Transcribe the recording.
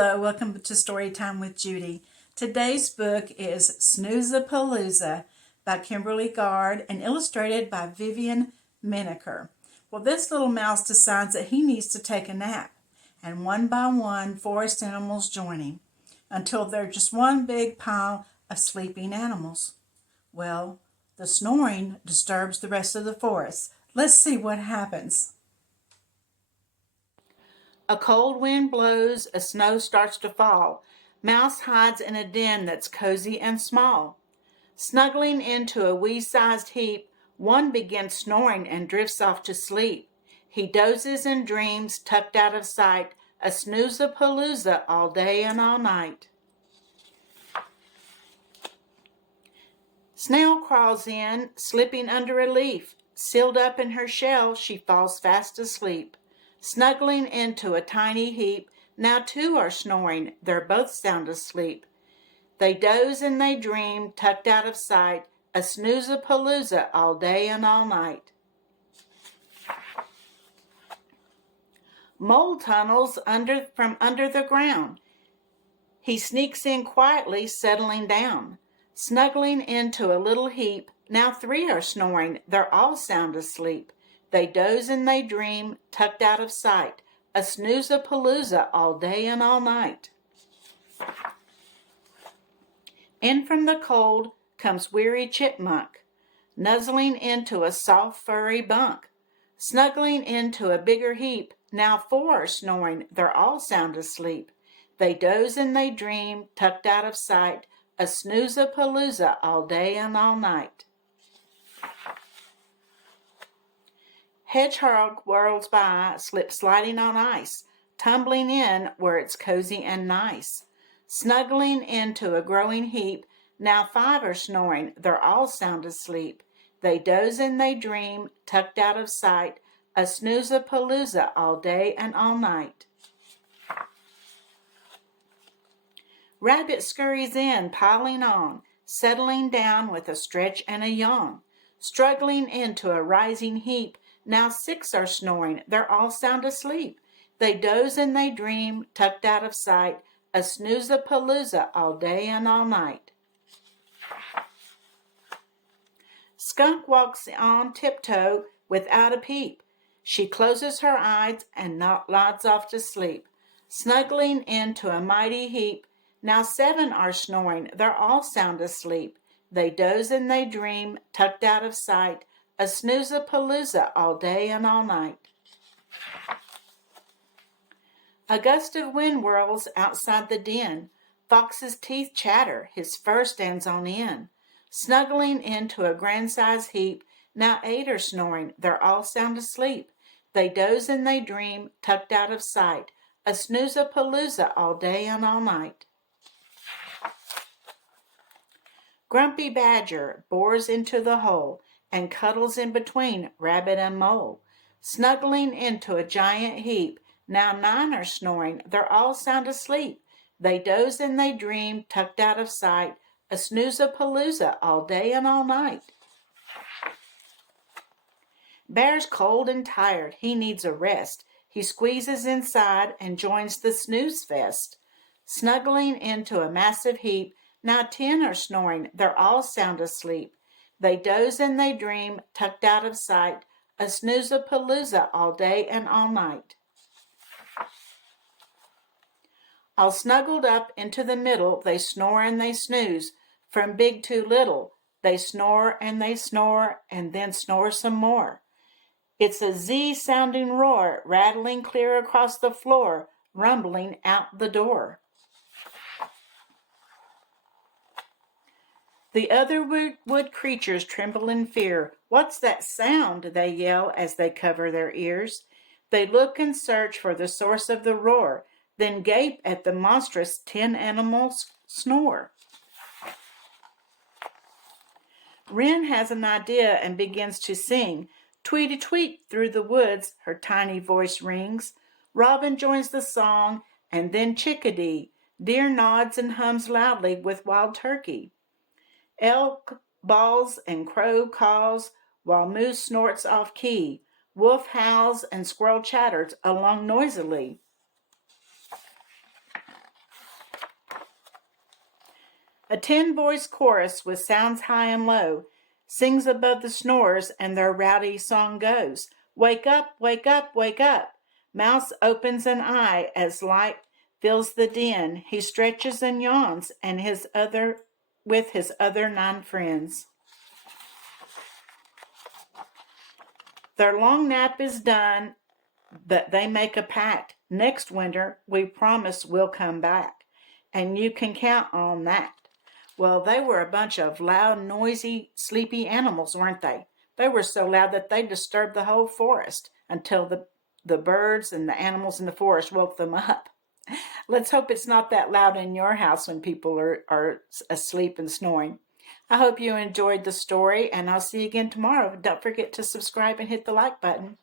Hello, welcome to Storytime with Judy. Today's book is Snoozapalooza by Kimberly Gard and illustrated by Vivian Menaker. Well, this little mouse decides that he needs to take a nap, and one by one, forest animals join him until they're just one big pile of sleeping animals. Well, the snoring disturbs the rest of the forest. Let's see what happens. A cold wind blows, a snow starts to fall. Mouse hides in a den that's cozy and small. Snuggling into a wee-sized heap, one begins snoring and drifts off to sleep. He dozes and dreams, tucked out of sight, a snoozapalooza all day and all night. Snail crawls in, slipping under a leaf. Sealed up in her shell, she falls fast asleep. Snuggling into a tiny heap, now two are snoring, they're both sound asleep. They doze and they dream, tucked out of sight, a snoozapalooza all day and all night. Mole tunnels from under the ground. He sneaks in quietly, settling down. Snuggling into a little heap, now three are snoring, they're all sound asleep. They doze and they dream, tucked out of sight, a snoozapalooza all day and all night. In from the cold comes weary chipmunk, nuzzling into a soft furry bunk. Snuggling into a bigger heap, now four are snoring, they're all sound asleep. They doze and they dream, tucked out of sight, a snoozapalooza all day and all night. Hedgehog whirls by, slips sliding on ice, tumbling in where it's cozy and nice. Snuggling into a growing heap, now five are snoring, they're all sound asleep. They doze and they dream, tucked out of sight, a snoozapalooza all day and all night. Rabbit scurries in, piling on, settling down with a stretch and a yawn. Struggling into a rising heap, now six are snoring, they're all sound asleep. They doze and they dream, tucked out of sight, a snoozapalooza all day and all night. Skunk walks on tiptoe without a peep. She closes her eyes and nods off to sleep. Snuggling into a mighty heap, now seven are snoring, they're all sound asleep. They doze and they dream, tucked out of sight, a snoozapalooza all day and all night. A gust of wind whirls outside the den. Fox's teeth chatter, his fur stands on end. Snuggling into a grand-sized heap, now eight are snoring, they're all sound asleep. They doze and they dream, tucked out of sight, a snoozapalooza all day and all night. Grumpy Badger bores into the hole and cuddles in between rabbit and mole. Snuggling into a giant heap, now nine are snoring, they're all sound asleep. They doze and they dream, tucked out of sight, a snoozapalooza all day and all night. Bear's cold and tired, he needs a rest. He squeezes inside and joins the snooze fest. Snuggling into a massive heap, now 10 are snoring, they're all sound asleep. They doze and they dream, tucked out of sight, a snoozapalooza all day and all night. All snuggled up into the middle, they snore and they snooze, from big to little. They snore and then snore some more. It's a Z-sounding roar, rattling clear across the floor, rumbling out the door. The other wood creatures tremble in fear. What's that sound? They yell as they cover their ears. They look and search for the source of the roar, then gape at the monstrous 10 animals snore. Wren has an idea and begins to sing. Tweet-a-tweet through the woods, her tiny voice rings. Robin joins the song, and then chickadee. Deer nods and hums loudly with wild turkey. Elk bawls and crow calls, while moose snorts off key. Wolf howls and squirrel chatters along noisily. A 10-voice chorus with sounds high and low sings above the snores, and their rowdy song goes. Wake up, wake up, wake up. Mouse opens an eye as light fills the den. He stretches and yawns, and with his other 9 friends. Their long nap is done, but they make a pact. Next winter, we promise we'll come back, and you can count on that. Well, they were a bunch of loud, noisy, sleepy animals, weren't they? They were so loud that they disturbed the whole forest until the birds and the animals in the forest woke them up. Let's hope it's not that loud in your house when people are asleep and snoring. I hope you enjoyed the story, and I'll see you again tomorrow. Don't forget to subscribe and hit the like button.